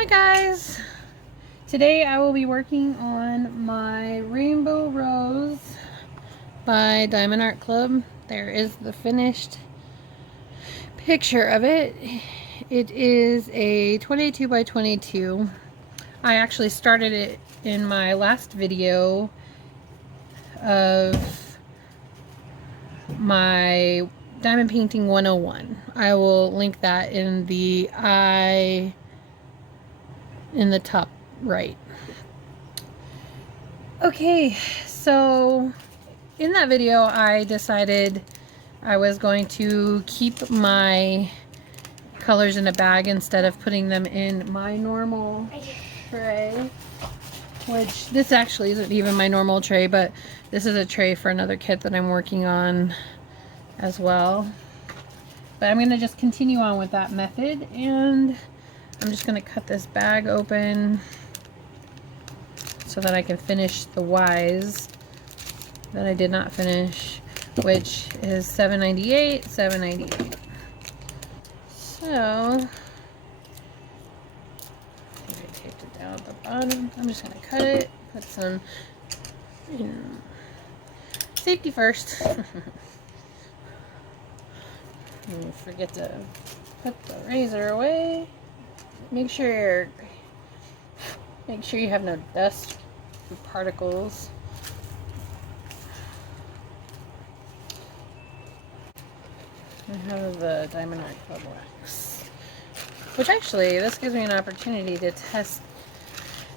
Hi guys! Today I will be working on my Rainbow Rose by Diamond Art Club. There is the finished picture of it. It is a 22 by 22. I actually started it in my last video of my Diamond Painting 101. I will link that in the top right. Okay, so in that video I decided I was going to keep my colors in a bag instead of putting them in my normal tray, which this actually isn't even my normal tray, but this is a tray for another kit that I'm working on as well. But I'm going to just continue on with that method, and I'm just going to cut this bag open so that I can finish the Y's that I did not finish, which is $7.98, $7.98. So, I think I taped it down at the bottom. I'm just going to cut it, put some safety first. And forget to put the razor away. Make sure you have no dust or particles. I have the Diamond Art Club wax, which actually this gives me an opportunity to test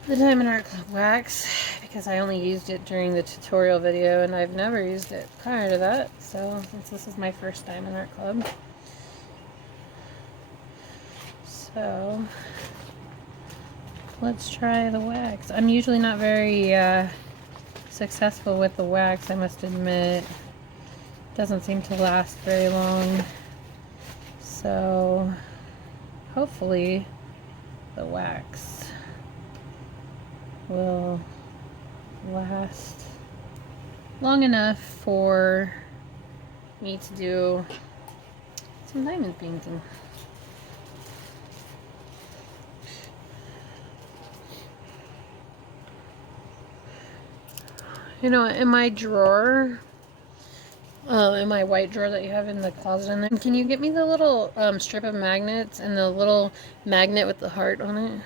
the Diamond Art Club wax because I only used it during the tutorial video and I've never used it prior to that. So since this is my first Diamond Art Club, so let's try the wax. I'm usually not very successful with the wax, I must admit. It doesn't seem to last very long. So hopefully the wax will last long enough for me to do some diamond painting. You know, in my drawer, in my white drawer that you have in the closet in there, can you get me the little strip of magnets and the little magnet with the heart on it?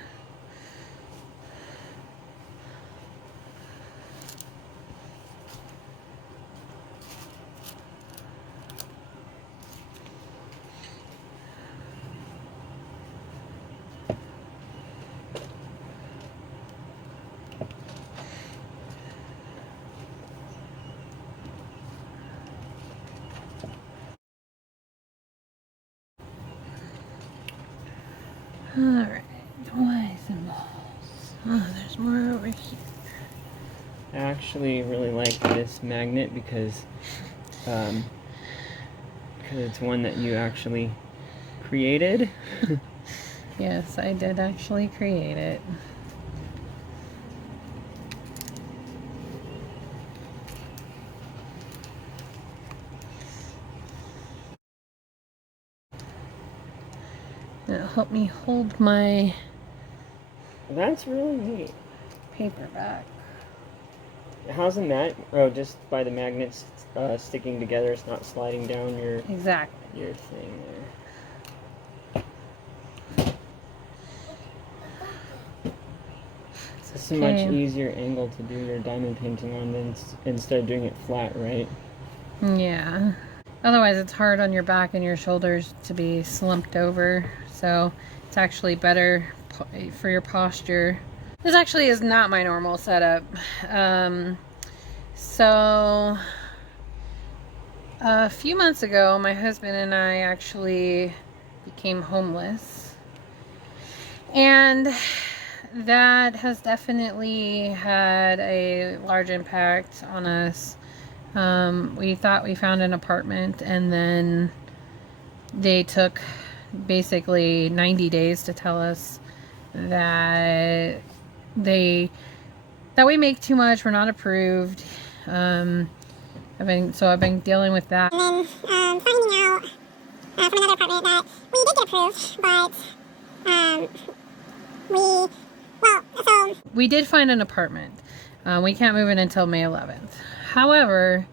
Alright, Y symbols. Oh, there's more over here. I actually really like this magnet because it's one that you actually created. Yes, I did actually create it. It'll help me hold my That's really neat. paper back. How's the Oh, just by the magnets sticking together, it's not sliding down your Exactly. thing there. It's a much easier angle to do your diamond painting on than instead of doing it flat, right? Yeah. Otherwise it's hard on your back and your shoulders to be slumped over. So it's actually better for your posture. This actually is not my normal setup. So a few months ago, my husband and I actually became homeless. And that has definitely had a large impact on us. We thought we found an apartment, and then they took basically 90 days to tell us that we make too much, we're not approved. I've been dealing with that. And then finding out from another apartment that we did get approved, but We did find an apartment. We can't move in until May 11th. However,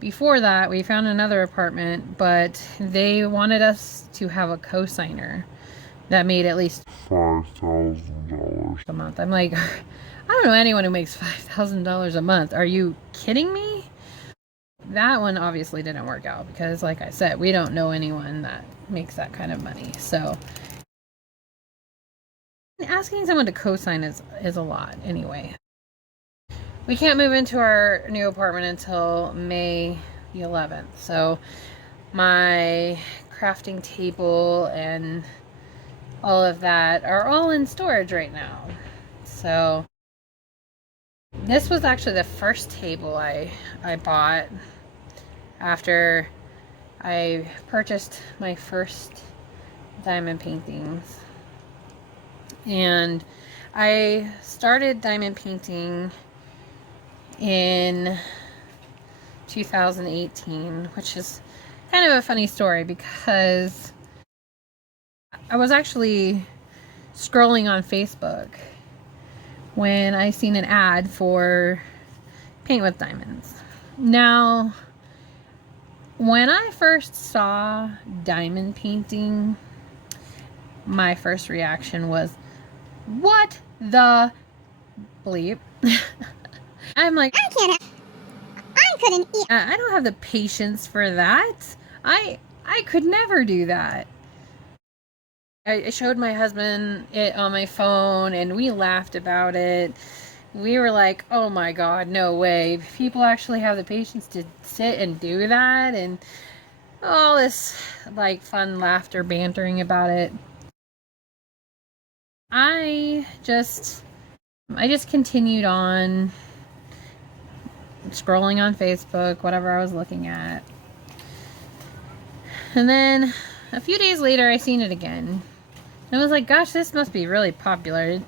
before that, we found another apartment, but they wanted us to have a co-signer that made at least $5,000 a month. I'm like, I don't know anyone who makes $5,000 a month. Are you kidding me? That one obviously didn't work out because, like I said, we don't know anyone that makes that kind of money. So asking someone to co-sign is a lot anyway. We can't move into our new apartment until May the 11th. So my crafting table and all of that are all in storage right now. So this was actually the first table I bought after I purchased my first diamond paintings. And I started diamond painting in 2018, which is kind of a funny story because I was actually scrolling on Facebook when I seen an ad for Paint with Diamonds. Now, when I first saw diamond painting, my first reaction was, what the bleep? I'm like, I couldn't eat. I don't have the patience for that. I could never do that. I showed my husband it on my phone and we laughed about it. We were like, oh my god, no way. People actually have the patience to sit and do that, and all this like fun laughter bantering about it. I just continued on scrolling on Facebook, whatever I was looking at. And then a few days later I seen it again. And I was like, gosh, this must be really popular.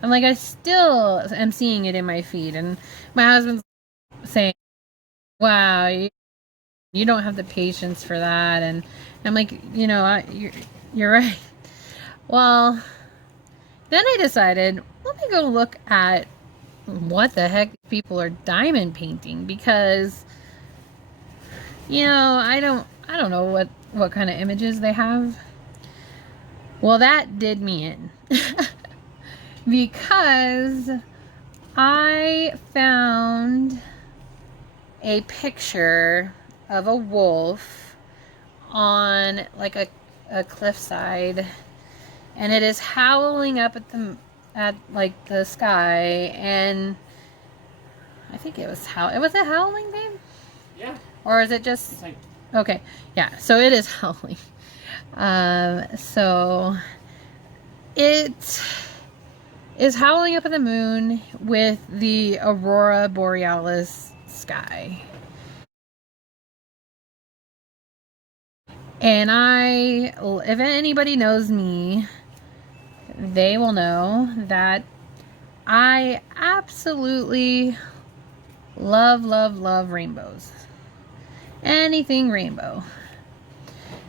I'm like, I still am seeing it in my feed. And my husband's saying, wow, you don't have the patience for that. And I'm like, you know, you're right. Well, then I decided, let me go look at what the heck people are diamond painting, because, you know, I don't know what kind of images they have. Well, that did me in. Because I found a picture of a wolf on like a cliffside, and it is howling up at like the sky, and I think it was it howling, babe? Yeah. Or is it just it's like... Okay, yeah, so it is howling. So it is howling up at the moon with the aurora borealis sky. And if anybody knows me, they will know that I absolutely love rainbows. Anything rainbow.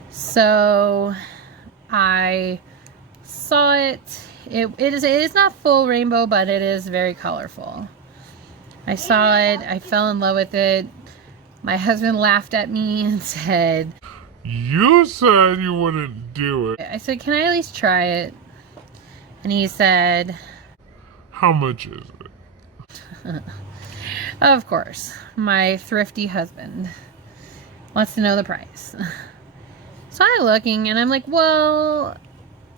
So I saw it. It is not full rainbow, but it is very colorful. I saw it. I fell in love with it. My husband laughed at me and said, "You said you wouldn't do it." I said, "Can I at least try it?" And he said, "How much is it?" Of course, my thrifty husband wants to know the price. So I'm looking and I'm like, well,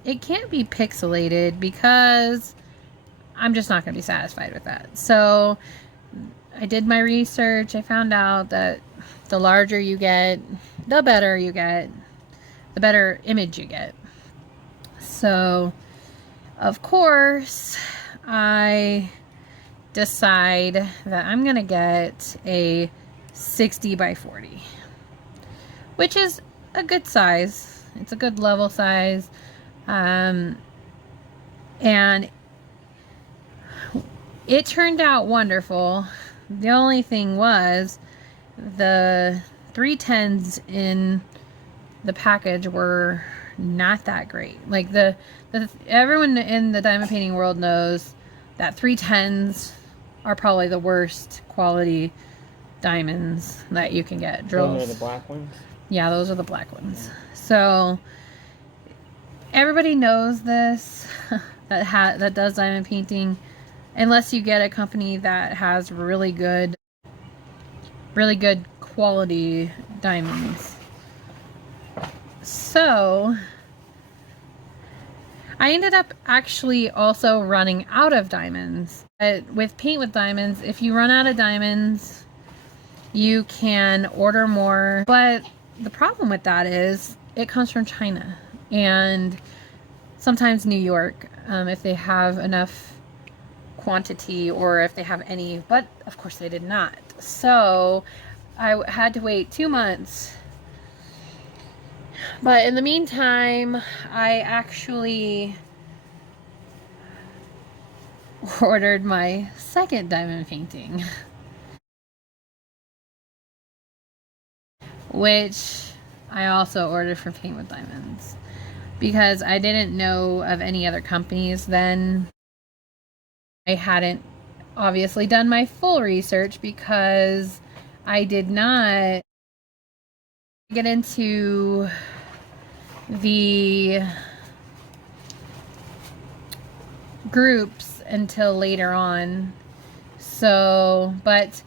it can't be pixelated because I'm just not going to be satisfied with that. So I did my research. I found out that the larger you get, the better you get, the better image you get. So, of course, I decide that I'm going to get a 60 by 40, which is a good size. It's a good level size. And it turned out wonderful. The only thing was the 310s in the package were not that great. Like everyone in the diamond painting world knows that 310s are probably the worst quality diamonds that you can get. Drills. Those are the black ones? Yeah, those are the black ones. So everybody knows this that does diamond painting, unless you get a company that has really good quality diamonds. So I ended up actually also running out of diamonds. But with Paint with Diamonds, if you run out of diamonds, you can order more. But the problem with that is it comes from China and sometimes New York, if they have enough quantity or if they have any, but of course they did not. So I had to wait 2 months. But in the meantime, I actually ordered my second diamond painting, which I also ordered from Paint with Diamonds because I didn't know of any other companies then. I hadn't obviously done my full research because I did not get into the groups until later on. So, but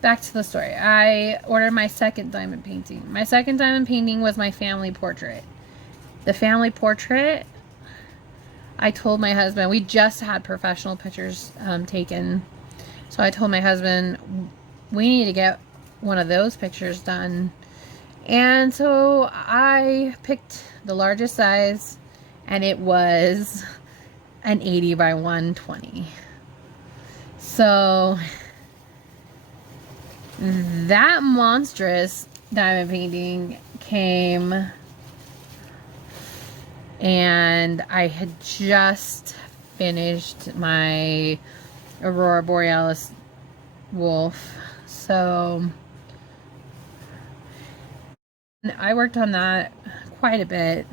back to the story. I ordered my second diamond painting. My second diamond painting was my family portrait. The family portrait, I told my husband, we just had professional pictures taken. So I told my husband, we need to get one of those pictures done. And so I picked the largest size, and it was an 80 by 120. So that monstrous diamond painting came, and I had just finished my Aurora Borealis wolf. So I worked on that quite a bit.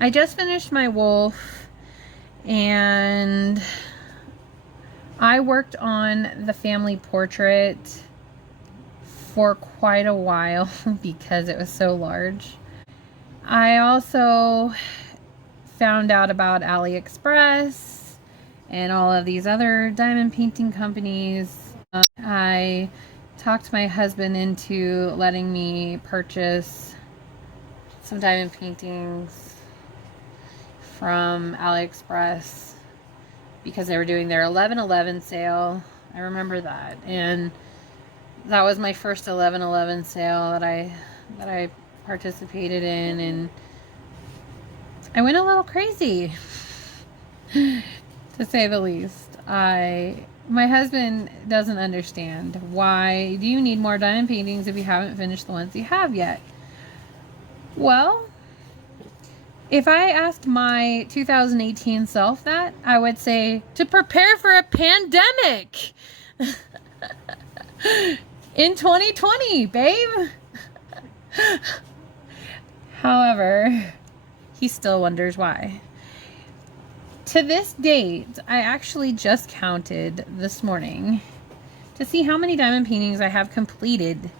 I just finished my wolf, and I worked on the family portrait for quite a while because it was so large. I also found out about AliExpress and all of these other diamond painting companies. I talked my husband into letting me purchase some diamond paintings from AliExpress because they were doing their 11/11 sale. I remember that, and that was my first 11/11 sale that I participated in, and I went a little crazy to say the least. My husband doesn't understand. Why do you need more diamond paintings if you haven't finished the ones you have yet? Well, if I asked my 2018 self that, I would say to prepare for a pandemic in 2020, babe. However, he still wonders why. To this date, I actually just counted this morning to see how many diamond paintings I have completed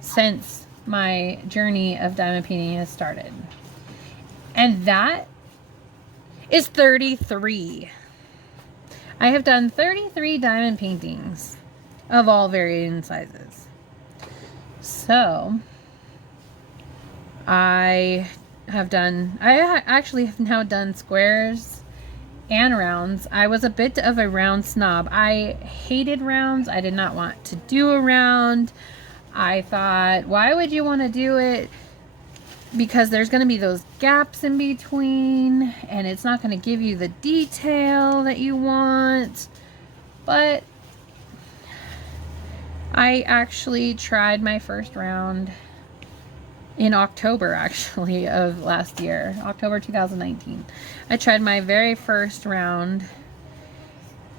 since my journey of diamond painting has started. And that is 33. I have done 33 diamond paintings of all varying sizes. So I actually have now done squares and rounds. I was a bit of a round snob. I hated rounds. I did not want to do a round. I thought, why would you want to do it? Because there's going to be those gaps in between, and it's not going to give you the detail that you want. But I actually tried my first round in October, actually, of last year, October 2019. I tried my very first round,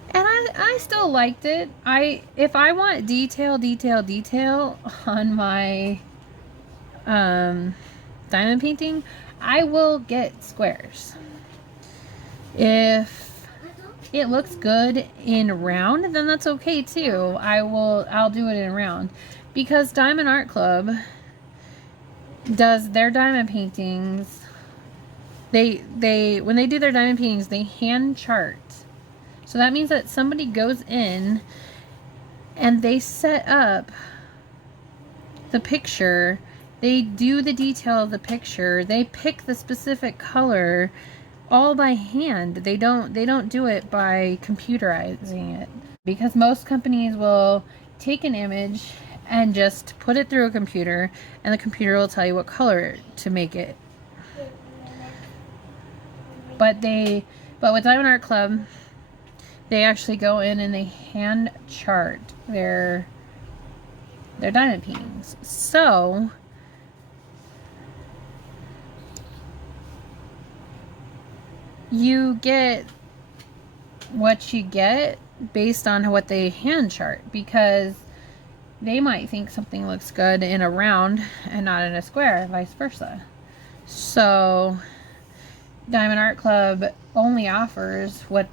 and I still liked it. If I want detail on my diamond painting, I will get squares. If it looks good in round, then that's okay too. I'll do it in round, because Diamond Art Club does their diamond paintings. They when they do their diamond paintings, they hand chart. So that means that somebody goes in and they set up the picture. They do the detail of the picture. They pick the specific color all by hand. They don't do it by computerizing it, because most companies will take an image and just put it through a computer, and the computer will tell you what color to make it. But with Diamond Art Club, they actually go in and they hand chart their diamond paintings. So you get what you get based on what they hand chart, because they might think something looks good in a round and not in a square, vice versa. So Diamond Art Club only offers what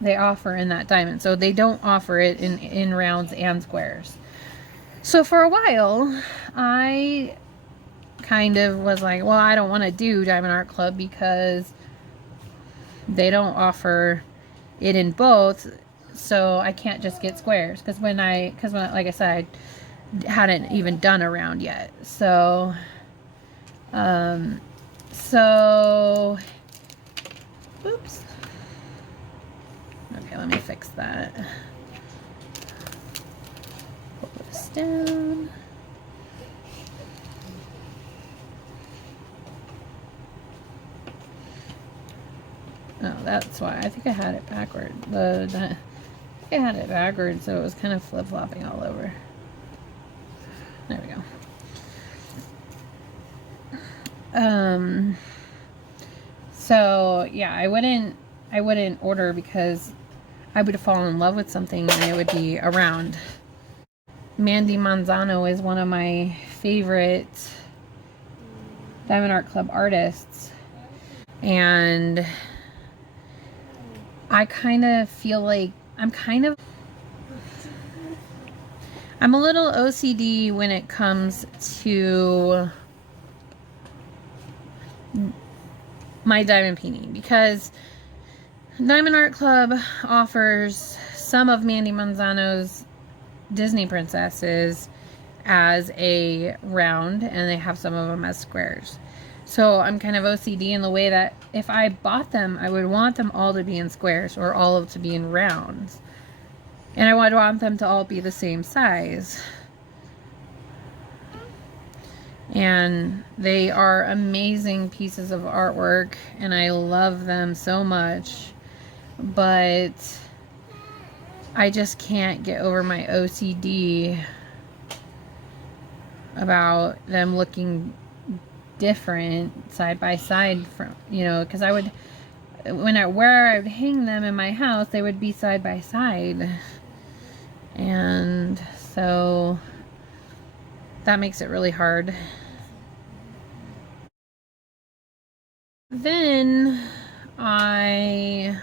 they offer in that diamond. So they don't offer it in rounds and squares. So for a while, I kind of was like, well, I don't want to do Diamond Art Club because they don't offer it in both, so I can't just get squares. Because when like I said, I hadn't even done a round yet. So, oops. Okay, let me fix that. Pull this down. Oh, that's why. I think I had it backward. I think I had it backwards, so it was kind of flip-flopping all over. There we go. So yeah, I wouldn't order, because I would fall in love with something and it would be around. Mandy Manzano is one of my favorite Diamond Art Club artists, and I kind of feel like I'm a little OCD when it comes to my diamond painting, because Diamond Art Club offers some of Mandy Manzano's Disney princesses as a round, and they have some of them as squares. So I'm kind of OCD in the way that if I bought them, I would want them all to be in squares, or all to be in rounds. And I would want them to all be the same size. And they are amazing pieces of artwork, and I love them so much. But I just can't get over my OCD about them looking different side by side from, because I would, where I would hang them in my house, they would be side by side. And so that makes it really hard. Then I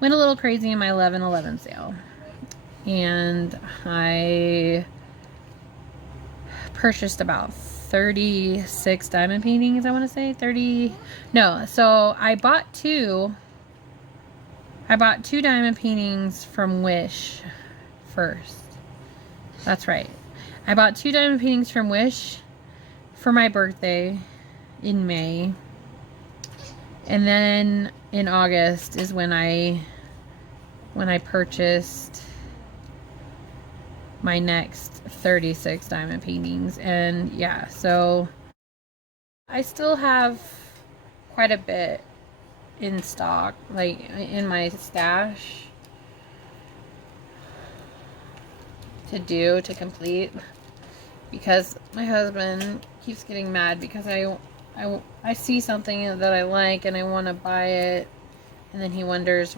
went a little crazy in my 11/11 sale, and I purchased about 36 diamond paintings, I want to say. So I bought two diamond paintings from Wish first. That's right. I bought 2 diamond paintings from Wish for my birthday in May. And then in August is when I purchased my next 36 diamond paintings. And yeah, so I still have quite a bit in stock, like in my stash to complete, because my husband keeps getting mad because I see something that I like and I want to buy it, and then he wonders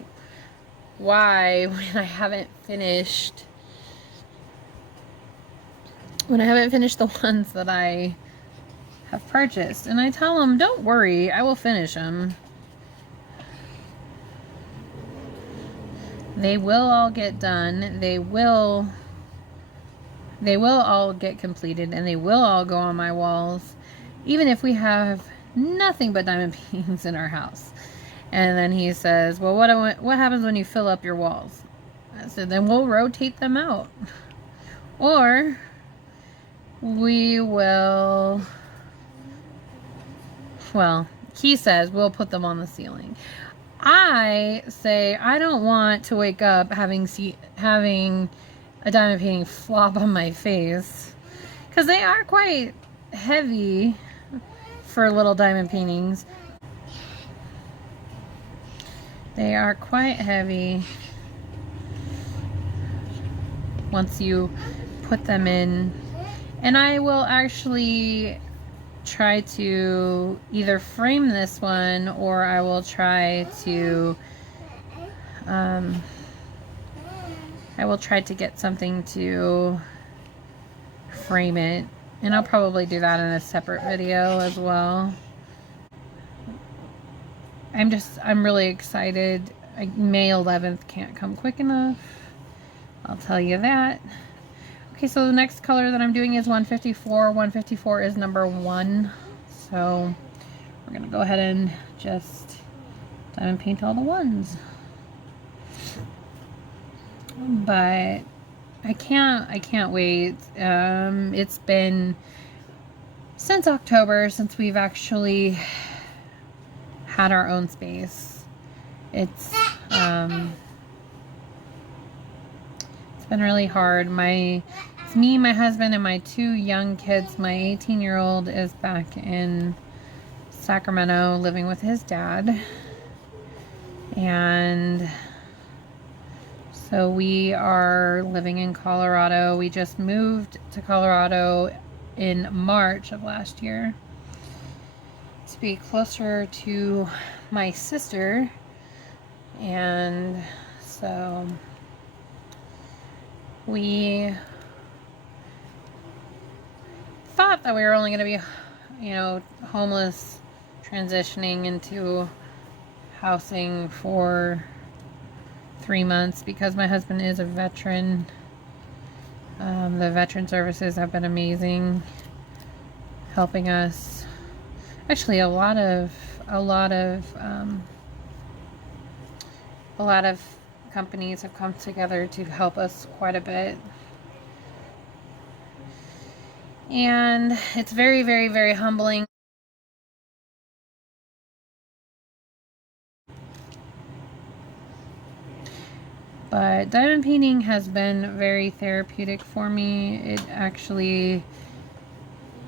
why when I haven't finished the ones that I have purchased. And I tell them, don't worry, I will finish them. They will all get done. They will all get completed, and they will all go on my walls, even if we have nothing but diamond paintings in our house. And then he says, well, what happens when you fill up your walls? I said, then we'll rotate them out. Or we will, well, he says we'll put them on the ceiling. I say I don't want to wake up having a diamond painting flop on my face, because they are quite heavy for little diamond paintings. They are quite heavy once you put them in. And I will actually try to either frame this one, or I will try to get something to frame it, and I'll probably do that in a separate video as well. I'm really excited. May 11th can't come quick enough, I'll tell you that. Okay, so the next color that I'm doing is 154. 154 is number 1. So we're gonna go ahead and just diamond paint all the ones. But I can't wait. It's been since October since we've actually had our own space. It's been really hard. It's me, my husband, and my 2 young kids. My 18-year-old is back in Sacramento living with his dad. And so we are living in Colorado. We just moved to Colorado in March of last year to be closer to my sister. And so we thought that we were only going to be, homeless, transitioning into housing for 3 months, because my husband is a veteran. The veteran services have been amazing, helping us. Actually, a lot of companies have come together to help us quite a bit. And it's very, very, very humbling. But diamond painting has been very therapeutic for me. It actually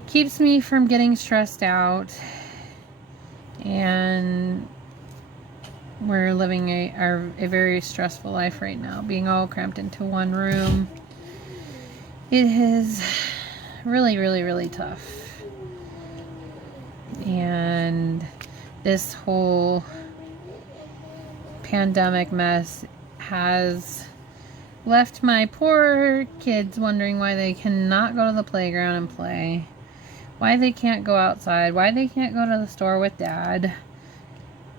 keeps me from getting stressed out. And we're living a very stressful life right now, being all cramped into one room. It is really, really, really tough. And this whole pandemic mess has left my poor kids wondering why they cannot go to the playground and play, why they can't go outside, why they can't go to the store with dad,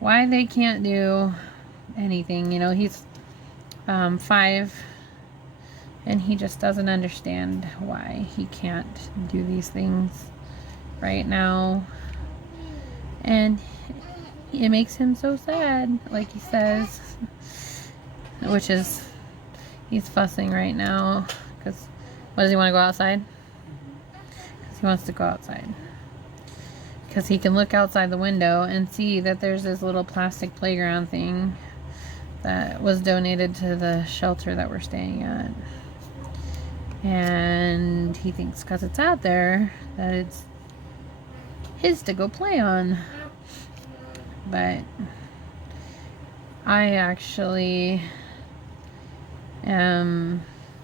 why they can't do anything. He's 5, and he just doesn't understand why he can't do these things right now. And it makes him so sad, like he says, which is, he's fussing right now because, what, does he want to go outside? Because he wants to go outside. Because he can look outside the window and see that there's this little plastic playground thing that was donated to the shelter that we're staying at. And he thinks because it's out there that it's his to go play on. But I actually am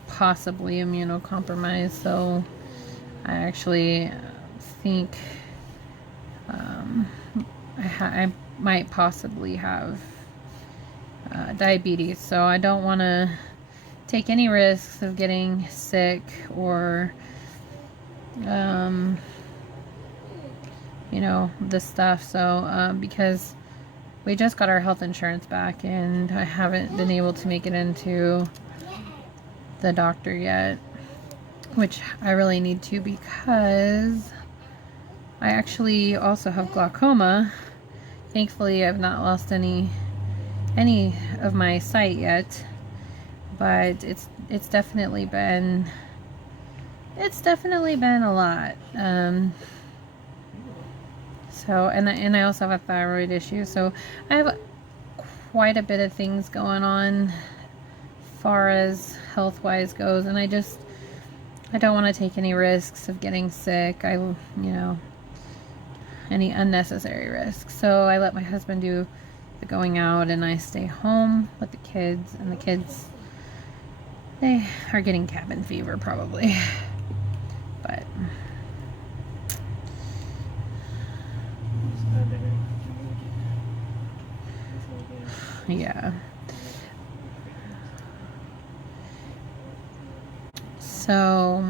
possibly immunocompromised, so I actually think I might possibly have diabetes, so I don't want to take any risks of getting sick or you know, this stuff. So because we just got our health insurance back and I haven't been able to make it into the doctor yet, which I really need to, because I actually also have glaucoma. Thankfully, I've not lost any of my sight yet, but it's definitely been a lot. So, and I also have a thyroid issue, so I have quite a bit of things going on far as health-wise goes, and I don't want to take any risks of getting sick. You know, any unnecessary risks. So I let my husband do the going out, and I stay home with the kids, and the kids, they are getting cabin fever probably. But yeah. So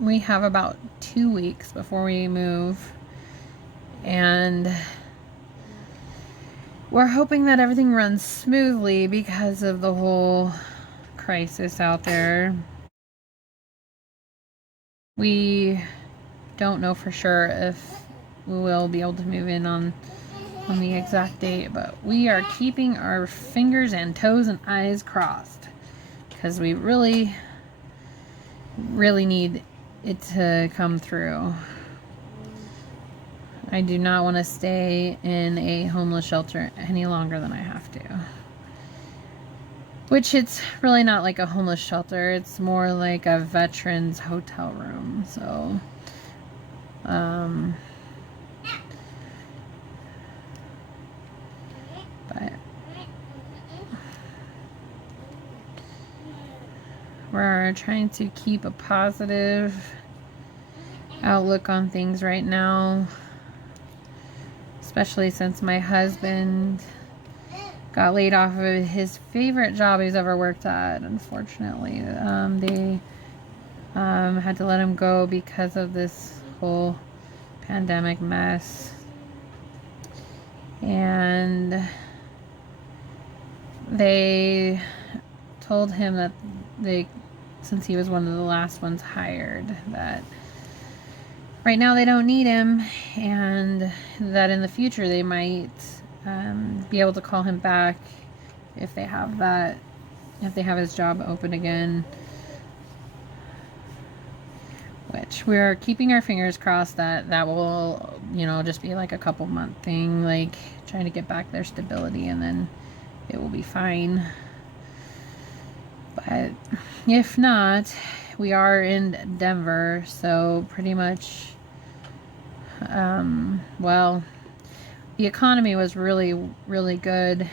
we have about 2 weeks before we move, and we're hoping that everything runs smoothly because of the whole crisis out there. We don't know for sure if we will be able to move in on the exact date, but we are keeping our fingers and toes and eyes crossed, because we really need it to come through. I do not want to stay in a homeless shelter any longer than I have to. Which, it's really not like a homeless shelter, it's more like a veterans hotel room. So but we're trying to keep a positive outlook on things right now, especially since my husband got laid off of his favorite job he's ever worked at. Unfortunately, they had to let him go because of this whole pandemic mess. And they told him that since he was one of the last ones hired, that right now they don't need him, and that in the future they might be able to call him back if they have his job open again. Which we're keeping our fingers crossed that will, you know, just be like a couple month thing, like trying to get back their stability, and then it will be fine. But if not, we are in Denver, so pretty much, well, the economy was really good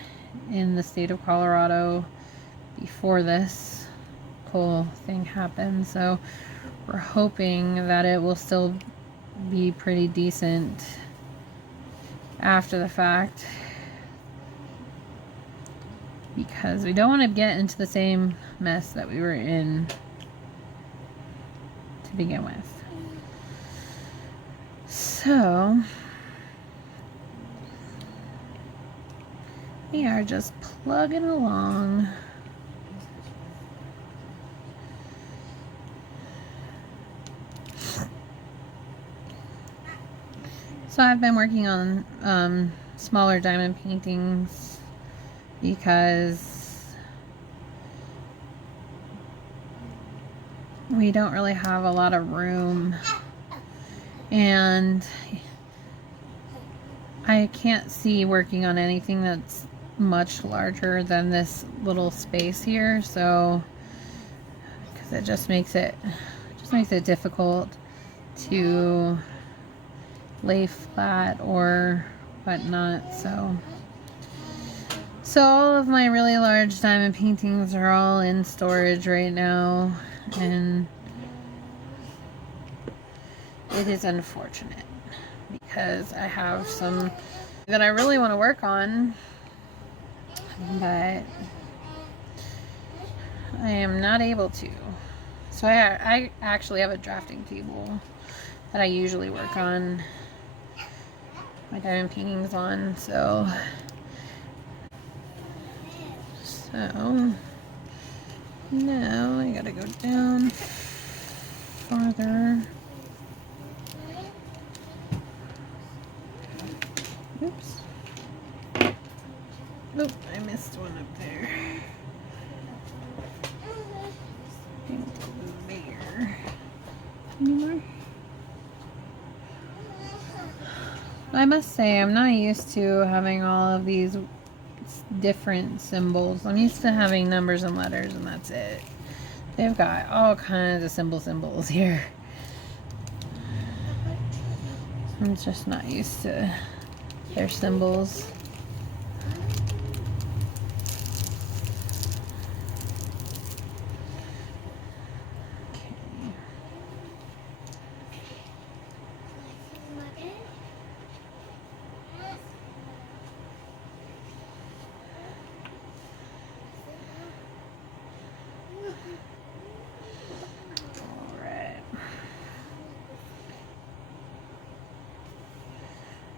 in the state of Colorado before this whole thing happened, so we're hoping that it will still be pretty decent after the fact, because we don't want to get into the same mess that we were in to begin with. So we are just plugging along. So I've been working on smaller diamond paintings because we don't really have a lot of room, and I can't see working on anything that's much larger than this little space here, so because it just makes it difficult to lay flat or whatnot. So all of my really large diamond paintings are all in storage right now, and it is unfortunate because I have some that I really want to work on, but I am not able to. So I actually have a drafting table that I usually work on, my diamond paintings on, so now I gotta go down farther. Oops. Oop, I missed one up there. There. Any more? I must say, I'm not used to having all of these different symbols. I'm used to having numbers and letters, and that's it. They've got all kinds of symbols here. I'm just not used to their symbols.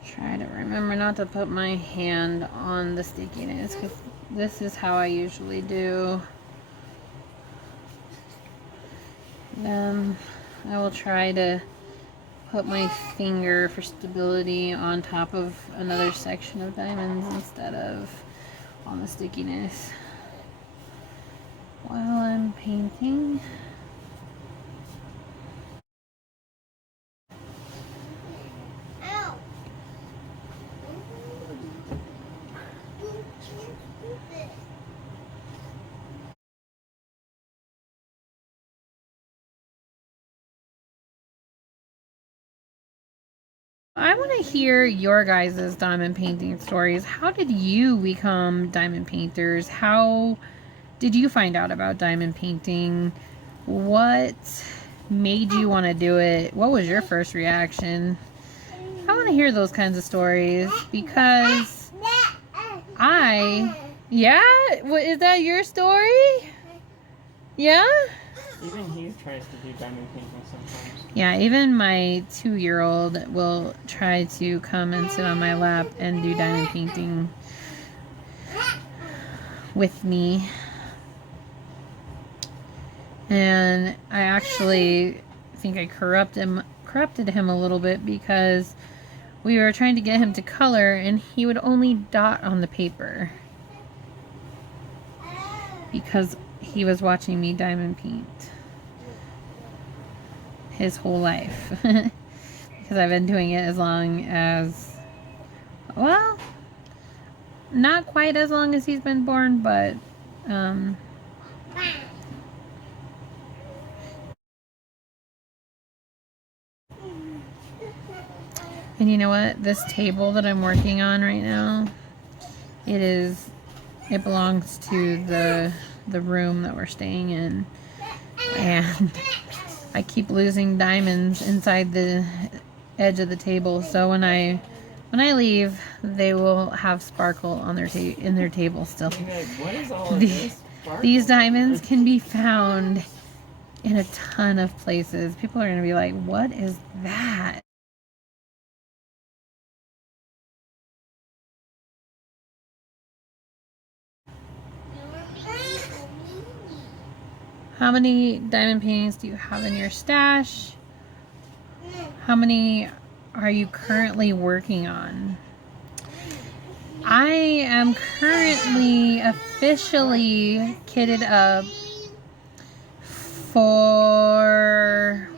Try to remember not to put my hand on the stickiness, because this is how I usually do. Then I will try to put my finger for stability on top of another section of diamonds instead of on the stickiness while I'm painting. I want to hear your guys' diamond painting stories. How did you become diamond painters? How did you find out about diamond painting? What made you want to do it? What was your first reaction? I want to hear those kinds of stories because yeah? Is that your story? Yeah? Even he tries to do diamond painting sometimes. Yeah, even my 2-year-old will try to come and sit on my lap and do diamond painting with me. And I actually think I corrupted him a little bit because we were trying to get him to color and he would only dot on the paper because he was watching me diamond paint his whole life. Because I've been doing it as long as, well, not quite as long as he's been born, but and you know what? This table that I'm working on right now, it belongs to the room that we're staying in, and I keep losing diamonds inside the edge of the table. So when I leave, they will have sparkle on their in their table still. Like, what is all of this? These diamonds can be found in a ton of places. People are going to be like, "What is that?" How many diamond paintings do you have in your stash? How many are you currently working on? I am currently officially kitted up for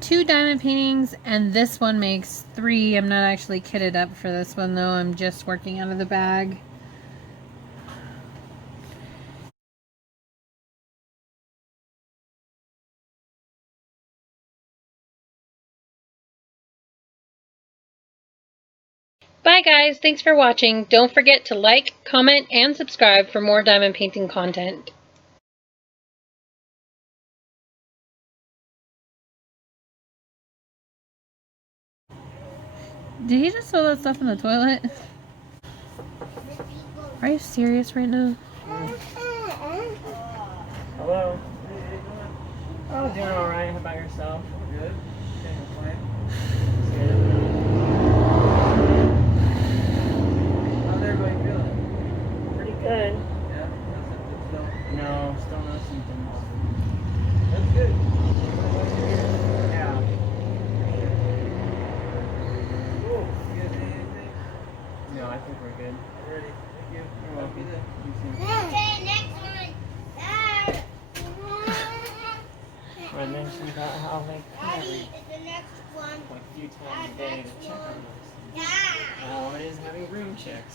two diamond paintings, and this one makes 3. I'm not actually kitted up for this one though. I'm just working out of the bag. Bye guys, thanks for watching. Don't forget to like, comment, and subscribe for more diamond painting content. Did he just throw that stuff in the toilet? Are you serious right now? Hello. Oh, doing all right. How about yourself? Good. Can't complain. Good. How's everybody feeling? Pretty good. Yeah? Nothing still? No, still no symptoms. That's good. Yeah. Cool. You guys need anything? No, I think we're good. Ready. Thank you. You're Happy welcome. then. You too. Okay, next one. Dad. I mentioned about how they come Daddy every is the next one. like few times a day to check on us. Yeah. Now it is having room checks.